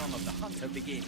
Song of the hunter begins.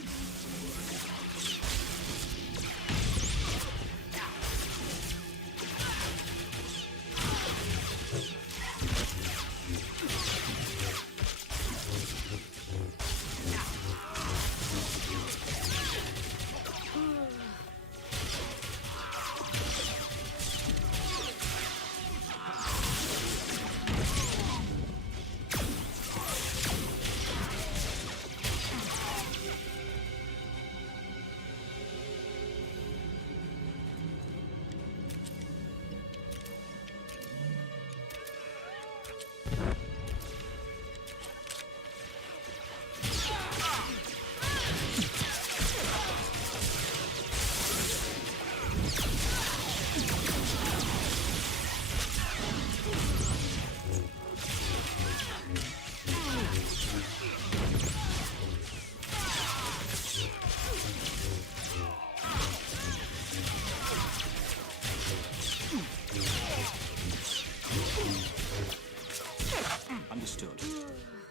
Understood.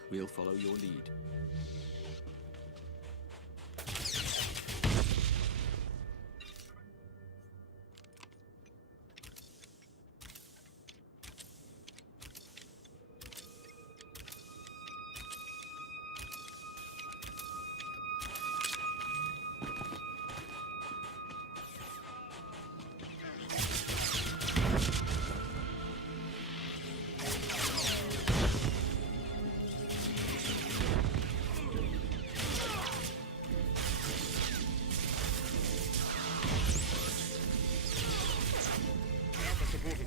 We'll follow your lead.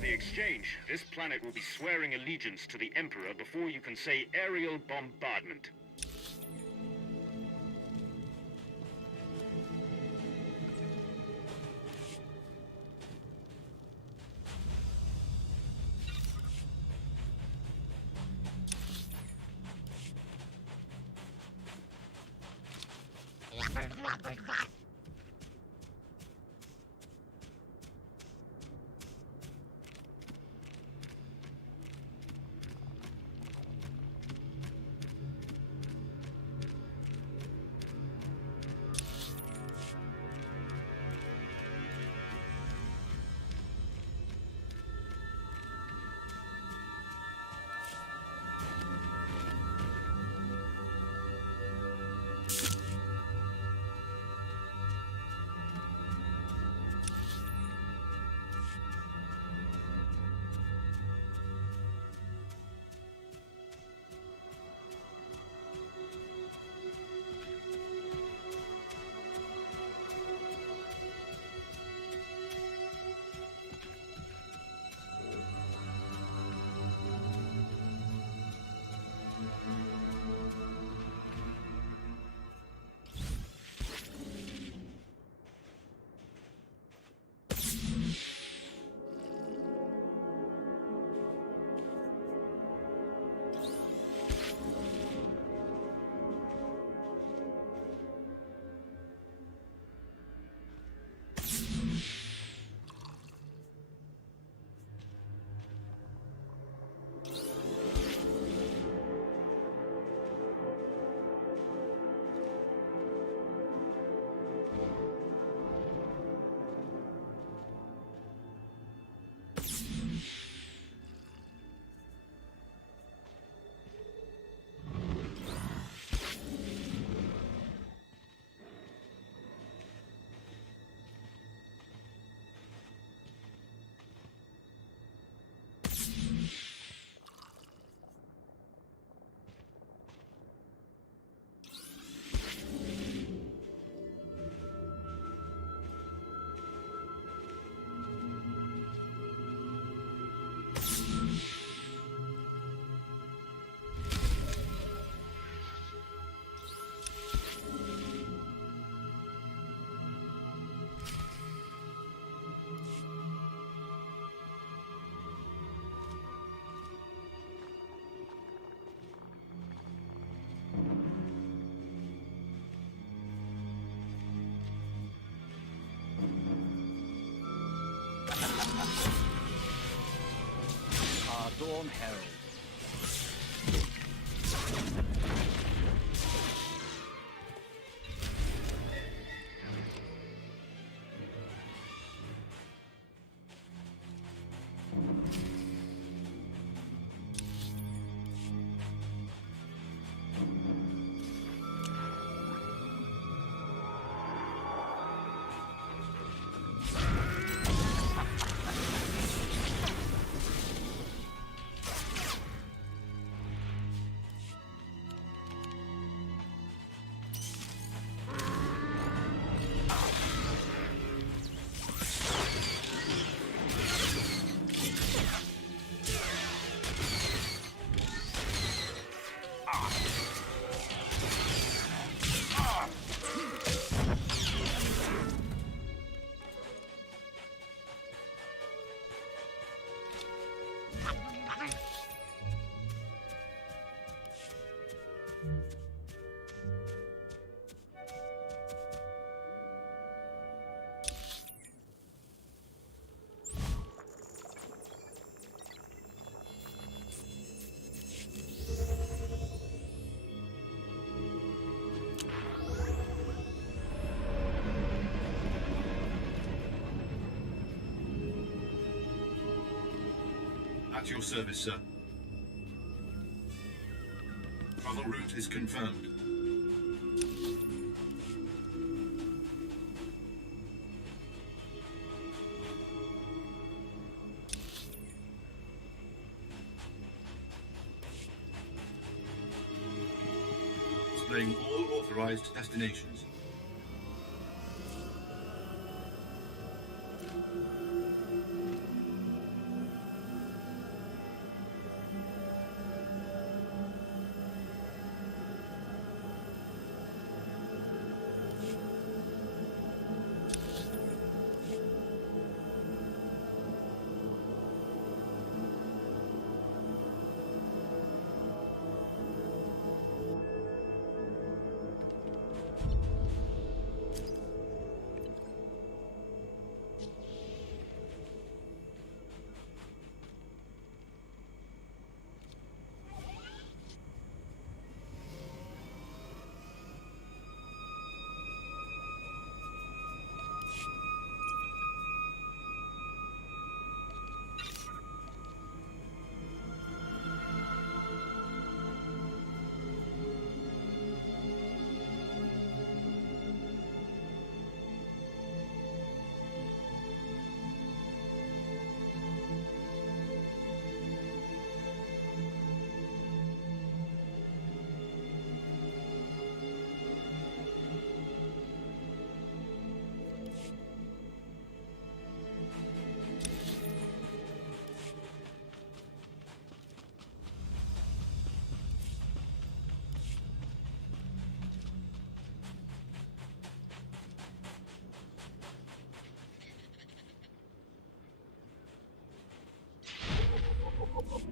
Exchange. This planet will be swearing allegiance to the Emperor before you can say aerial bombardment. Our Dawn Herald. At your service, sir. Travel route is confirmed. Displaying all authorized destinations.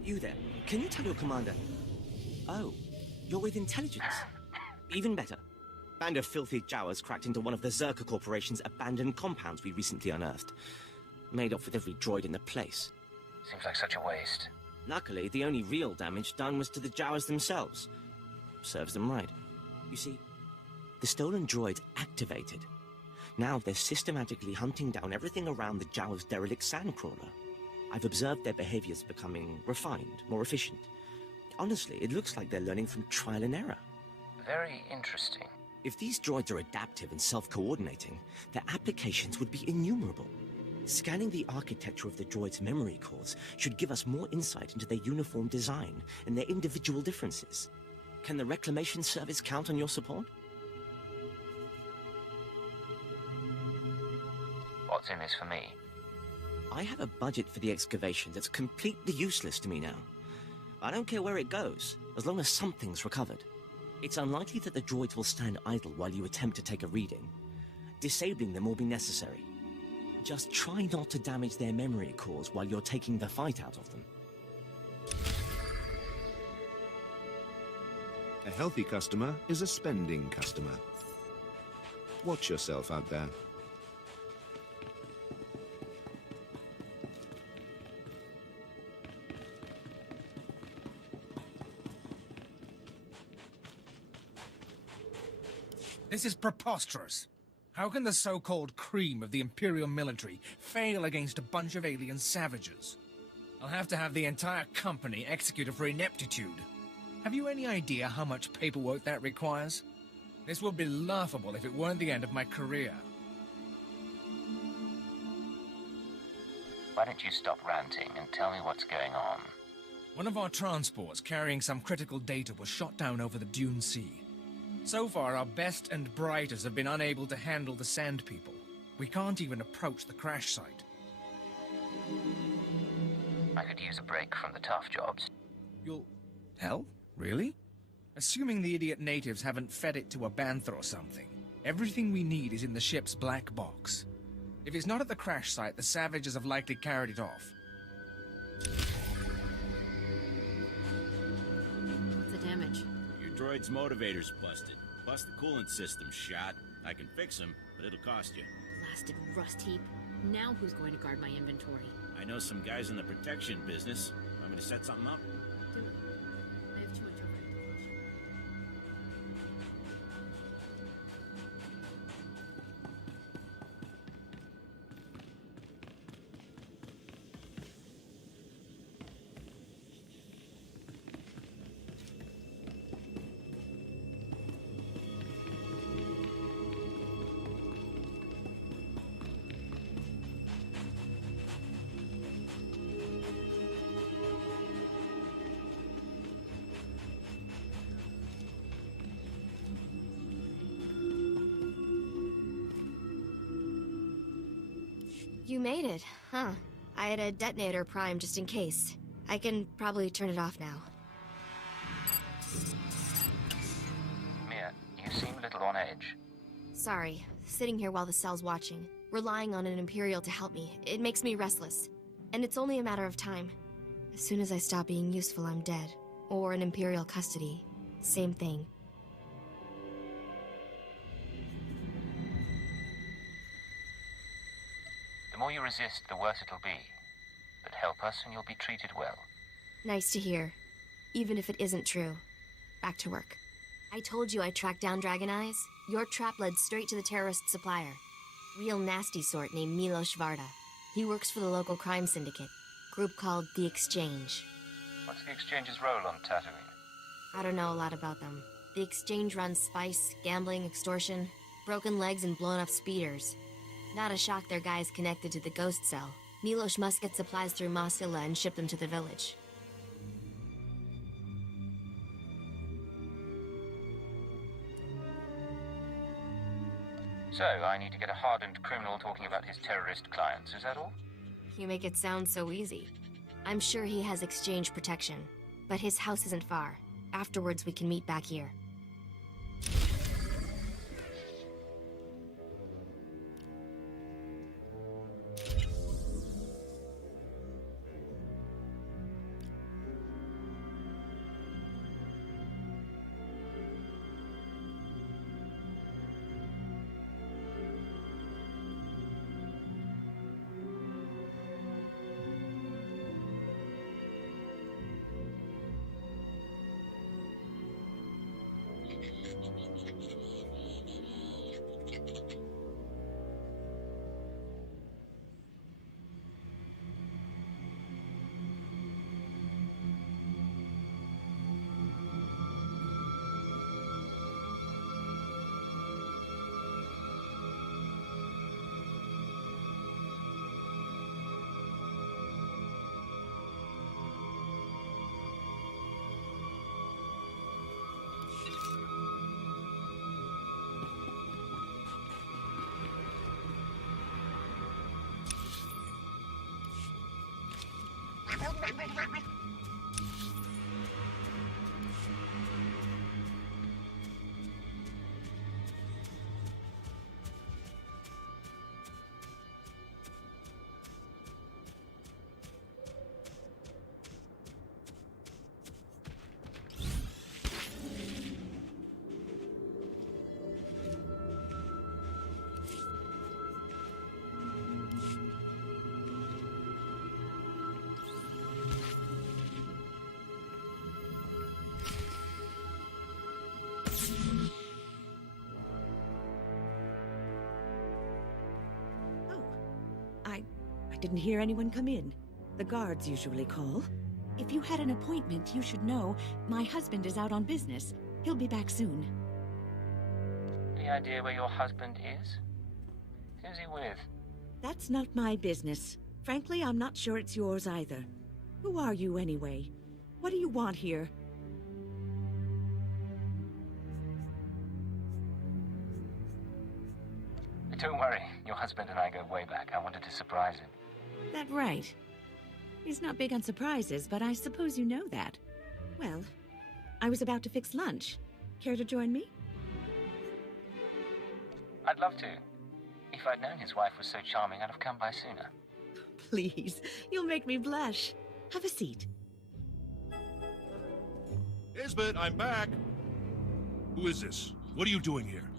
You there. Can you tell your commander? Oh, you're with intelligence. Even better. Band of filthy Jawas cracked into one of the Zerka Corporation's abandoned compounds we recently unearthed. Made off with every droid in the place. Seems like such a waste. Luckily, the only real damage done was to the Jawas themselves. Serves them right. You see, the stolen droids activated. Now they're systematically hunting down everything around the Jawas' derelict sandcrawler. I've observed their behaviors becoming refined, more efficient. Honestly, it looks like they're learning from trial and error. Very interesting. If these droids are adaptive and self-coordinating, their applications would be innumerable. Scanning the architecture of the droids' memory cores should give us more insight into their uniform design and their individual differences. Can the Reclamation Service count on your support? What's in this for me? I have a budget for the excavation that's completely useless to me now. I don't care where it goes, as long as something's recovered. It's unlikely that the droids will stand idle while you attempt to take a reading. Disabling them will be necessary. Just try not to damage their memory cores while you're taking the fight out of them. A healthy customer is a spending customer. Watch yourself out there. This is preposterous. How can the so-called cream of the Imperial military fail against a bunch of alien savages? I'll have to have the entire company executed for ineptitude. Have you any idea how much paperwork that requires? This would be laughable if it weren't the end of my career. Why don't you stop ranting and tell me what's going on? One of our transports carrying some critical data was shot down over the Dune Sea. So far, our best and brightest have been unable to handle the Sand People. We can't even approach the crash site. I could use a break from the tough jobs. You'll... Hell? Really? Assuming the idiot natives haven't fed it to a bantha or something, everything we need is in the ship's black box. If it's not at the crash site, the savages have likely carried it off. What's the damage? Your droid's motivator's busted. Plus the coolant system's shot. I can fix them, but it'll cost you. Blasted rust heap. Now who's going to guard my inventory? I know some guys in the protection business. Want me to set something up? Do it. I have too much overhead to function. You made it, huh? I had a detonator primed just in case. I can probably turn it off now. Mia, you seem a little on edge. Sorry, sitting here while the cell's watching, relying on an Imperial to help me, it makes me restless. And it's only a matter of time. As soon as I stop being useful, I'm dead. Or in Imperial custody. Same thing. The more you resist, the worse it'll be. But help us and you'll be treated well. Nice to hear. Even if it isn't true. Back to work. I told you I tracked down Dragon Eyes. Your trap led straight to the terrorist supplier. Real nasty sort named Milos Varda. He works for the local crime syndicate. Group called The Exchange. What's the Exchange's role on Tatooine? I don't know a lot about them. The Exchange runs spice, gambling, extortion, broken legs, and blown up speeders. Not a shock their guys connected to the Ghost Cell. Milos must get supplies through Masilla and ship them to the village. So, I need to get a hardened criminal talking about his terrorist clients, is that all? You make it sound so easy. I'm sure he has Exchange protection, but his house isn't far. Afterwards, we can meet back here. Didn't hear anyone come in. The guards usually call. If you had an appointment, you should know. My husband is out on business. He'll be back soon. Any idea where your husband is? Who's he with? That's not my business. Frankly, I'm not sure it's yours either. Who are you, anyway? What do you want here? Don't worry, your husband and I go way back. I wanted to surprise him. That right. He's not big on surprises, but I suppose you know that. Well, I was about to fix lunch. Care to join me? I'd love to. If I'd known his wife was so charming, I'd have come by sooner. Please, you'll make me blush. Have a seat. Isbeth, I'm back! Who is this? What are you doing here?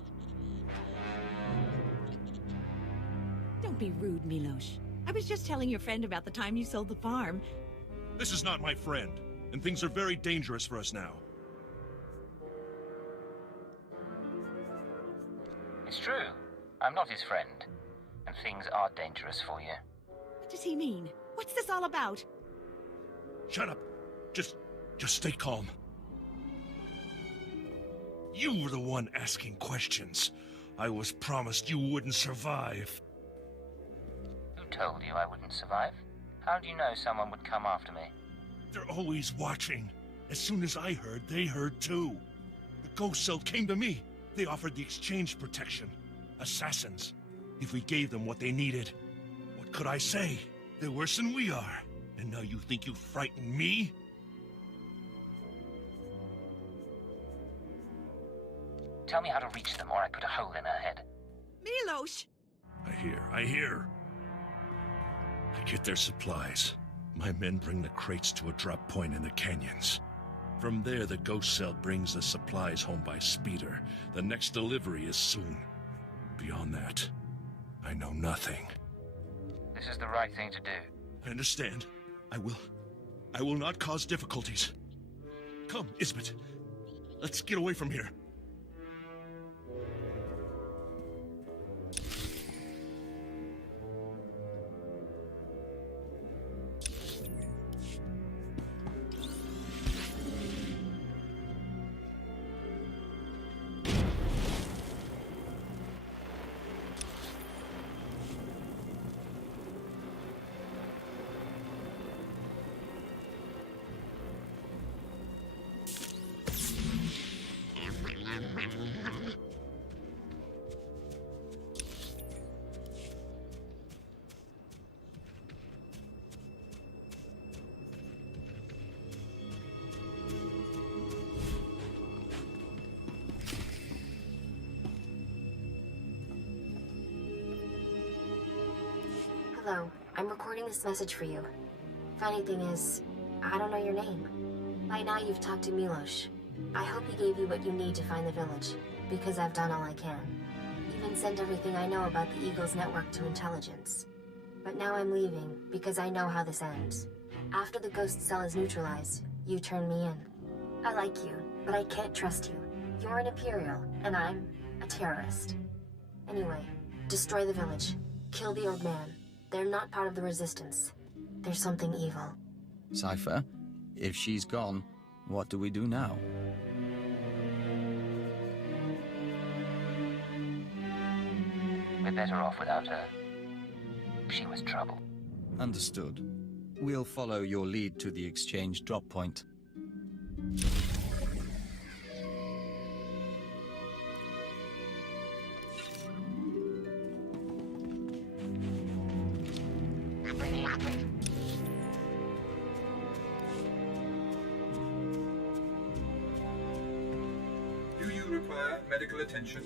Don't be rude, Milos. I was just telling your friend about the time you sold the farm. This is not my friend, and things are very dangerous for us now. It's true. I'm not his friend, and things are dangerous for you. What does he mean? What's this all about? Shut up. Just stay calm. You were the one asking questions. I was promised you wouldn't survive. Who told you I wouldn't survive? How do you know someone would come after me? They're always watching. As soon as I heard, they heard too. The Ghost Cell came to me. They offered the exchange protection. Assassins. If we gave them what they needed. What could I say? They're worse than we are. And now you think you frighten me? Tell me how to reach them, or I put a hole in her head. Milos! I hear. I get their supplies. My men bring the crates to a drop point in the canyons. From there, the Ghost Cell brings the supplies home by speeder. The next delivery is soon. Beyond that, I know nothing. This is the right thing to do. I understand. I will not cause difficulties. Come, Isbeth. Let's get away from here. Hello, I'm recording this message for you. Funny thing is, I don't know your name. By now you've talked to Milos. I hope he gave you what you need to find the village, because I've done all I can. Even sent everything I know about the Eagle's network to intelligence. But now I'm leaving, because I know how this ends. After the Ghost Cell is neutralized, you turn me in. I like you, but I can't trust you. You're an Imperial, and I'm a terrorist. Anyway, destroy the village. Kill the old man. They're not part of the Resistance. There's something evil. Cypher, if she's gone, what do we do now? We're better off without her. She was trouble. Understood. We'll follow your lead to the exchange drop point. Do you require medical attention?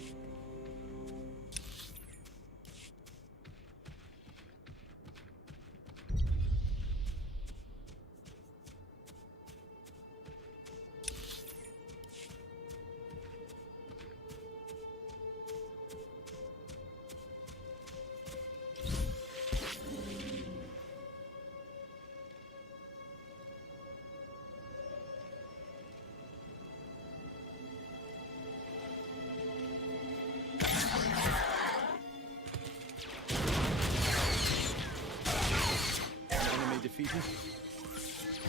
defeated.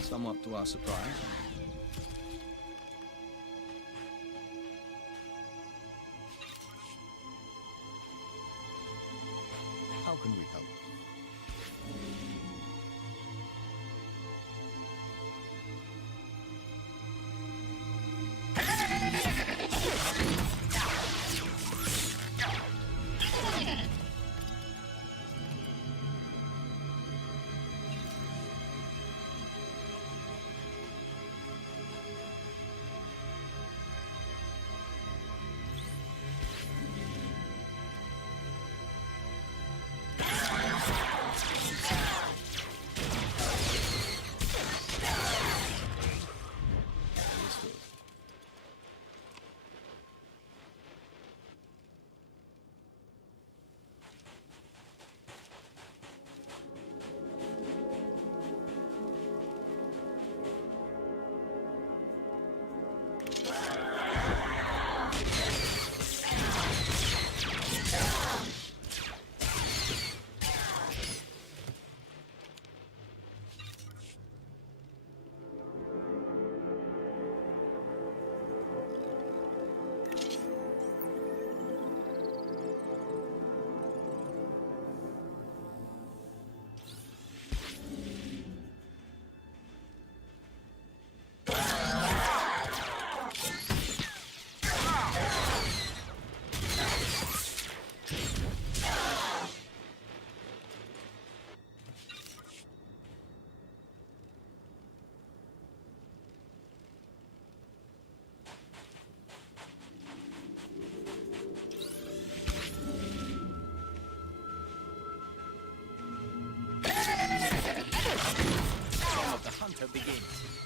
Somewhat to our surprise. How can we help? Hunter begins.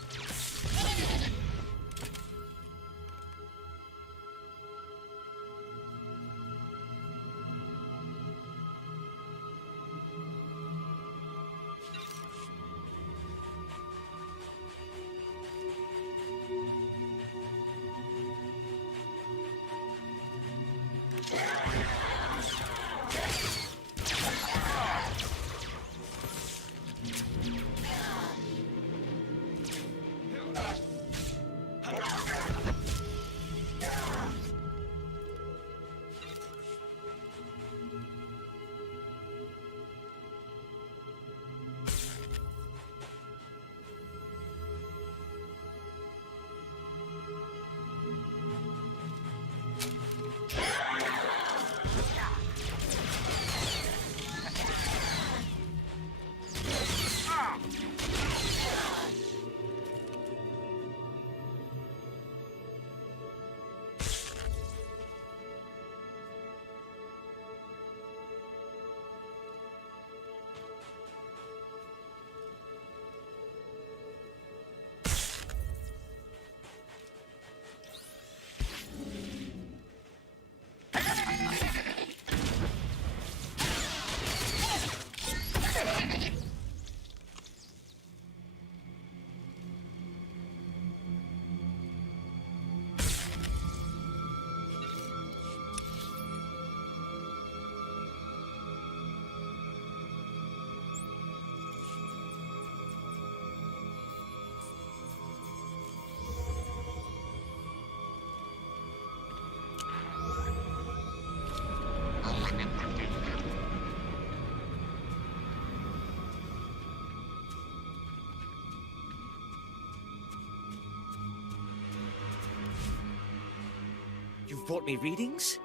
You've brought me readings?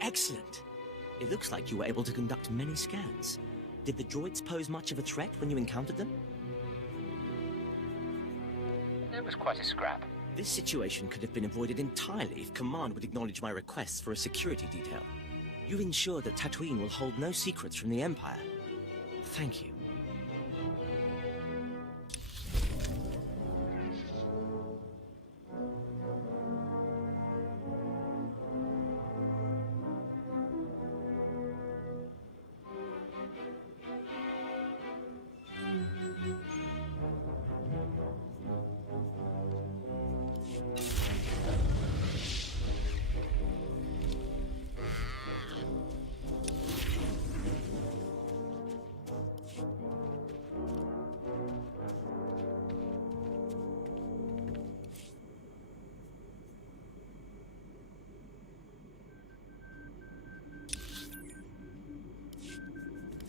Excellent. It looks like you were able to conduct many scans. Did the droids pose much of a threat when you encountered them? There was quite a scrap. This situation could have been avoided entirely if Command would acknowledge my requests for a security detail. You've ensured that Tatooine will hold no secrets from the Empire. Thank you.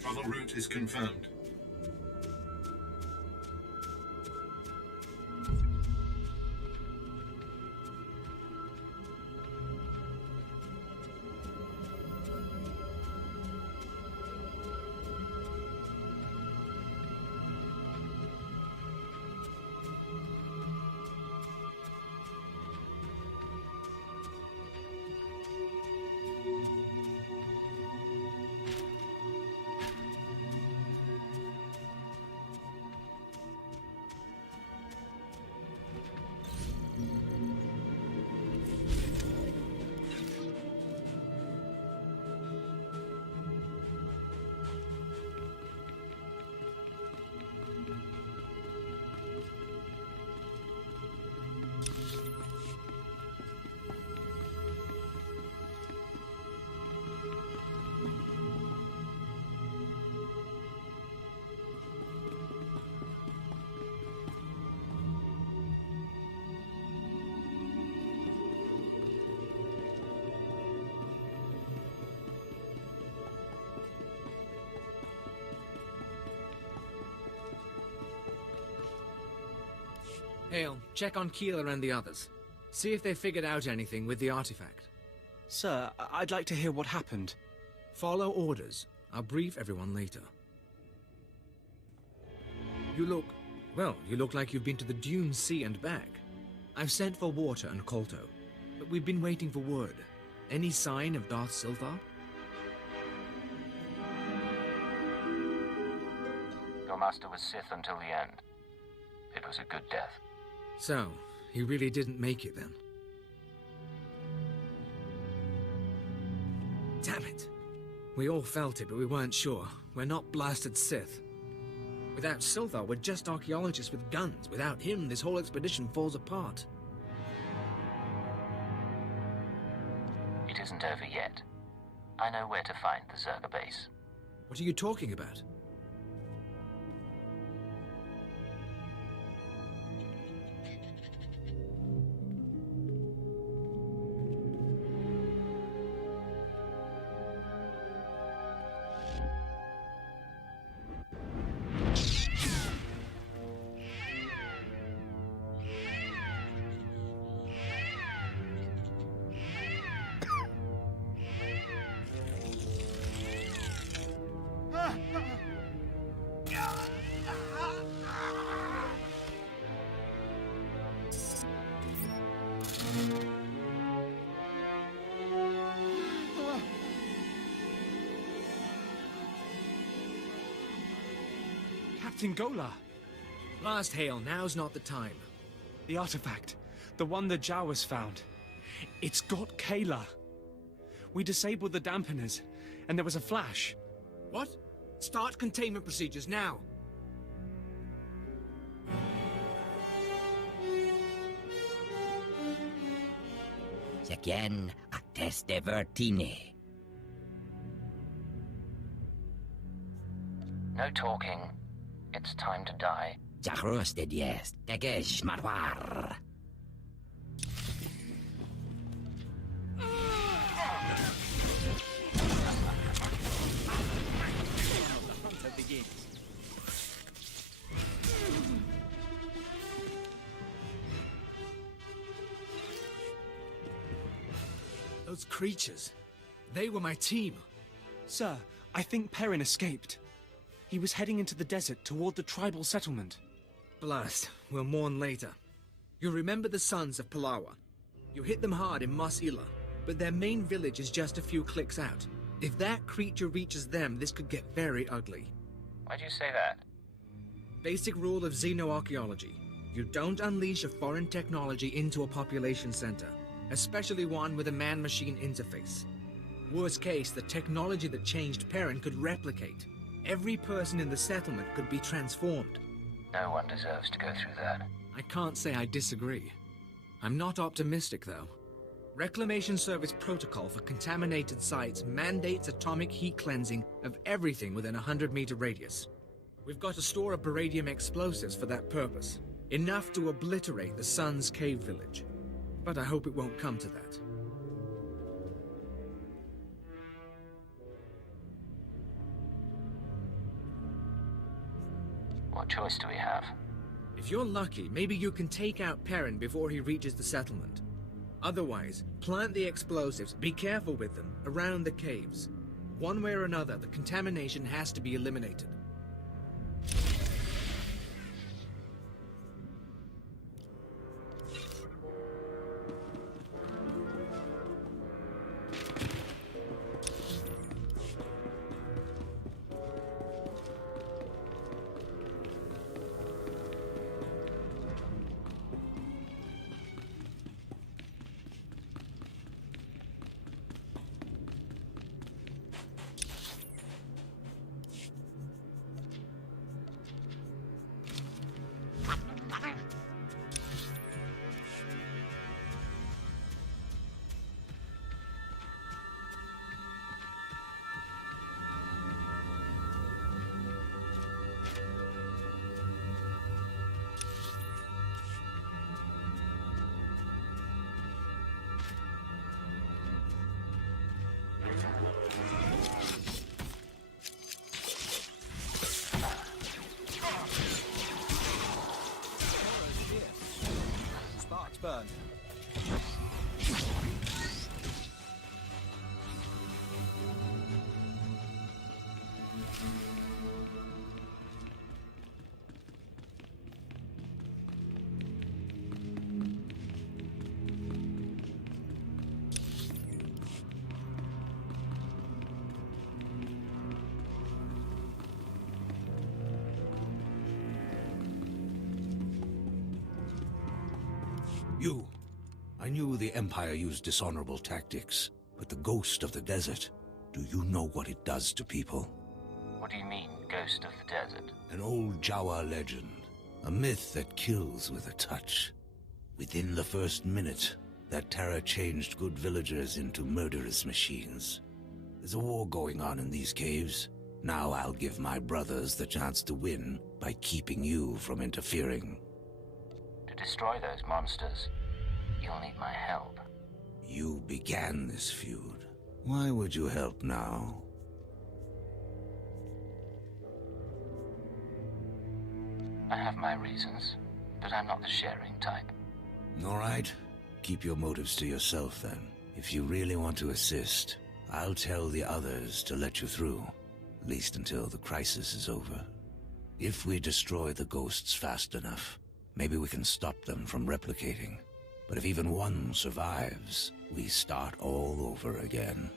Travel route is confirmed. Hale, check on Keeler and the others. See if they figured out anything with the artifact. Sir, I'd like to hear what happened. Follow orders. I'll brief everyone later. You look like you've been to the Dune Sea and back. I've sent for Water and Kolto, but we've been waiting for word. Any sign of Darth Silthar? Your master was Sith until the end. It was a good death. So, he really didn't make it then? Damn it! We all felt it, but we weren't sure. We're not blasted Sith. Without Silthar, we're just archaeologists with guns. Without him, this whole expedition falls apart. It isn't over yet. I know where to find the Zerga base. What are you talking about? Captain Gola! Last Hale, now's not the time. The artifact. The one the Jawas found. It's got Kayla. We disabled the dampeners, and there was a flash. What? Start containment procedures now! Again, a teste vertine. No talking. It's time to die. Jahroste diest, tegesh marwar. The hunt begins. Those creatures, they were my team. Sir, I think Perrin escaped. He was heading into the desert toward the tribal settlement. Blast, we'll mourn later. You remember the Sons of Palawa. You hit them hard in Mos Ila, but their main village is just a few clicks out. If that creature reaches them, this could get very ugly. Why'd you say that? Basic rule of xenoarchaeology. You don't unleash a foreign technology into a population center, especially one with a man-machine interface. Worst case, the technology that changed Perrin could replicate. Every person in the settlement could be transformed. No one deserves to go through that. I can't say I disagree. I'm not optimistic, though. Reclamation Service protocol for contaminated sites mandates atomic heat cleansing of everything within a 100-meter radius. We've got a store of beradium explosives for that purpose. Enough to obliterate the Sun's cave village. But I hope it won't come to that. What choice do we have? If you're lucky, maybe you can take out Perrin before he reaches the settlement. Otherwise, plant the explosives, be careful with them, around the caves. One way or another, the contamination has to be eliminated. Sparks burn. You. I knew the Empire used dishonorable tactics, but the Ghost of the Desert, do you know what it does to people? What do you mean, Ghost of the Desert? An old Jawa legend, a myth that kills with a touch. Within the first minute, that terror changed good villagers into murderous machines. There's a war going on in these caves. Now I'll give my brothers the chance to win by keeping you from interfering. To destroy those monsters, you'll need my help. You began this feud. Why would you help now? I have my reasons, but I'm not the sharing type. All right. Keep your motives to yourself, then. If you really want to assist, I'll tell the others to let you through, at least until the crisis is over. If we destroy the ghosts fast enough, maybe we can stop them from replicating. But if even one survives, we start all over again.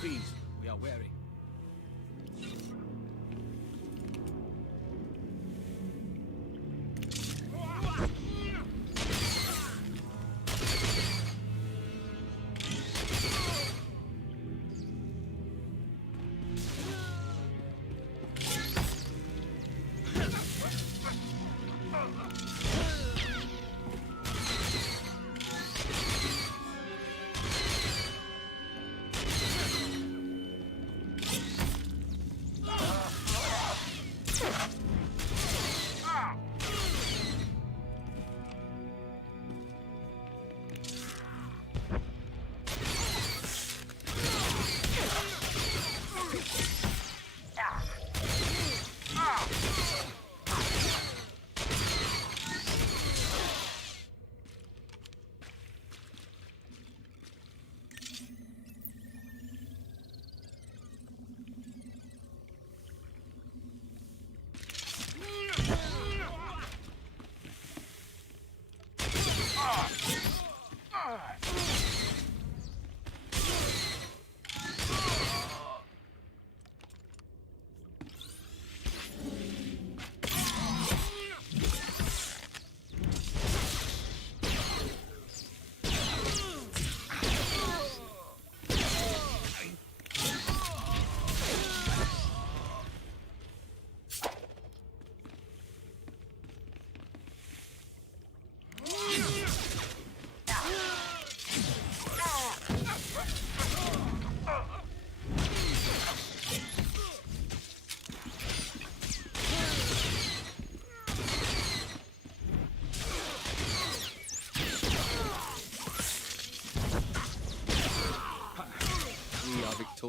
Please, we are wary.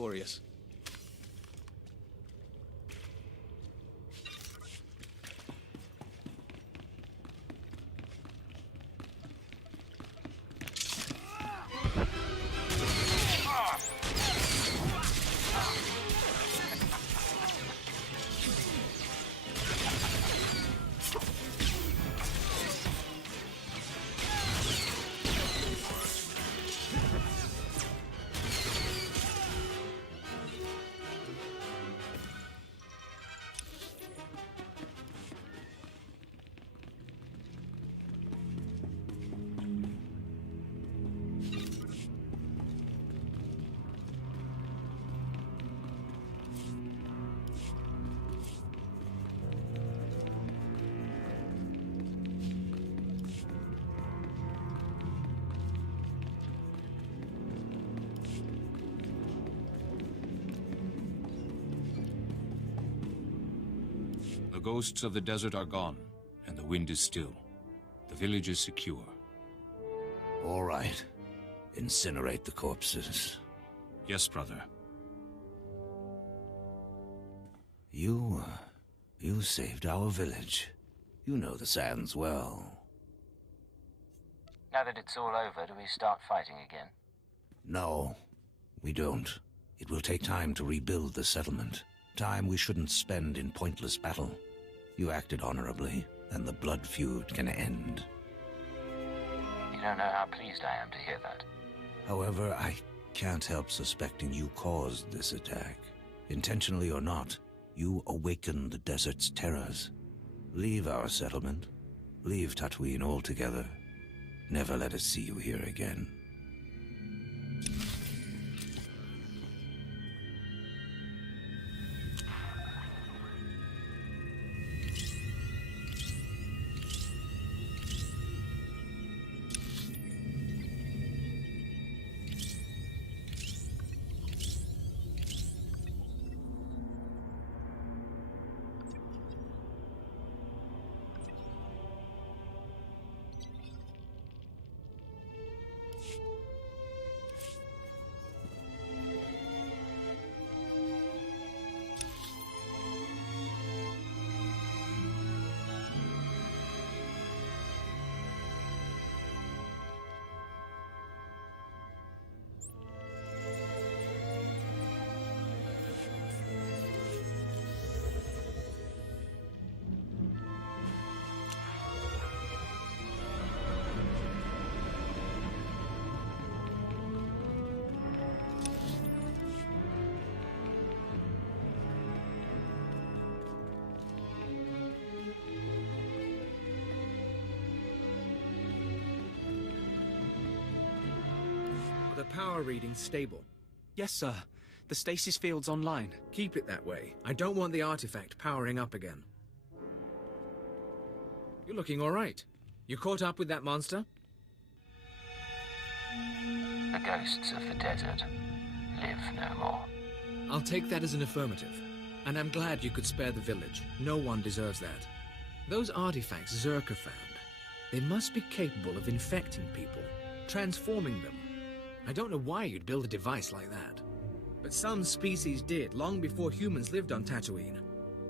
notorious. The ghosts of the desert are gone, and the wind is still. The village is secure. All right. Incinerate the corpses. Yes, brother. You saved our village. You know the sands well. Now that it's all over, do we start fighting again? No, we don't. It will take time to rebuild the settlement. Time we shouldn't spend in pointless battle. You acted honorably, and the blood feud can end. You don't know how pleased I am to hear that. However, I can't help suspecting you caused this attack. Intentionally or not, you awakened the desert's terrors. Leave our settlement. Leave Tatooine altogether. Never let us see you here again. The power reading's stable. Yes, sir. The stasis field's online. Keep it that way. I don't want the artifact powering up again. You're looking all right. You caught up with that monster? The ghosts of the desert live no more. I'll take that as an affirmative. And I'm glad you could spare the village. No one deserves that. Those artifacts Zerka found, they must be capable of infecting people, transforming them. I don't know why you'd build a device like that. But some species did, long before humans lived on Tatooine.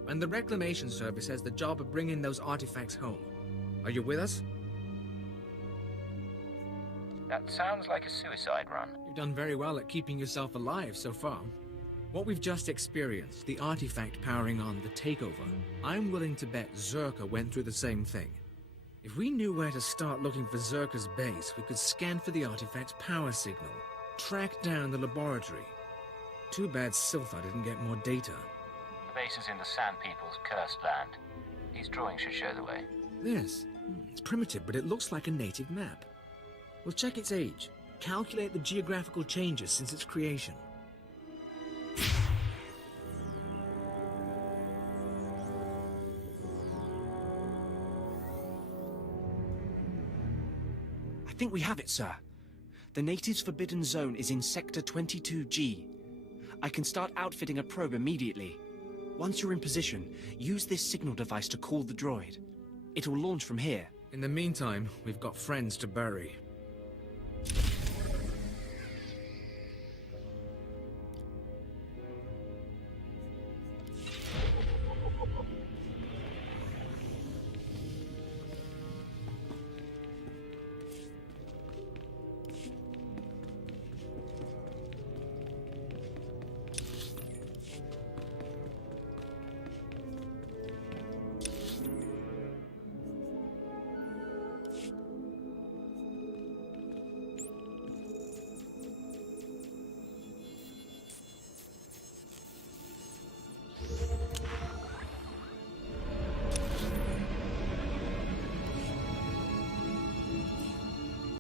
And the Reclamation Service has the job of bringing those artifacts home. Are you with us? That sounds like a suicide run. You've done very well at keeping yourself alive so far. What we've just experienced, the artifact powering on the takeover, I'm willing to bet Zerka went through the same thing. If we knew where to start looking for Zerka's base, we could scan for the artifact's power signal, track down the laboratory. Too bad Silthar didn't get more data. The base is in the Sand People's cursed land. These drawings should show the way. This? It's primitive, but it looks like a native map. We'll check its age, calculate the geographical changes since its creation. I think we have it, sir. The natives' forbidden zone is in Sector 22G. I can start outfitting a probe immediately. Once you're in position, use this signal device to call the droid. It will launch from here. In the meantime, we've got friends to bury.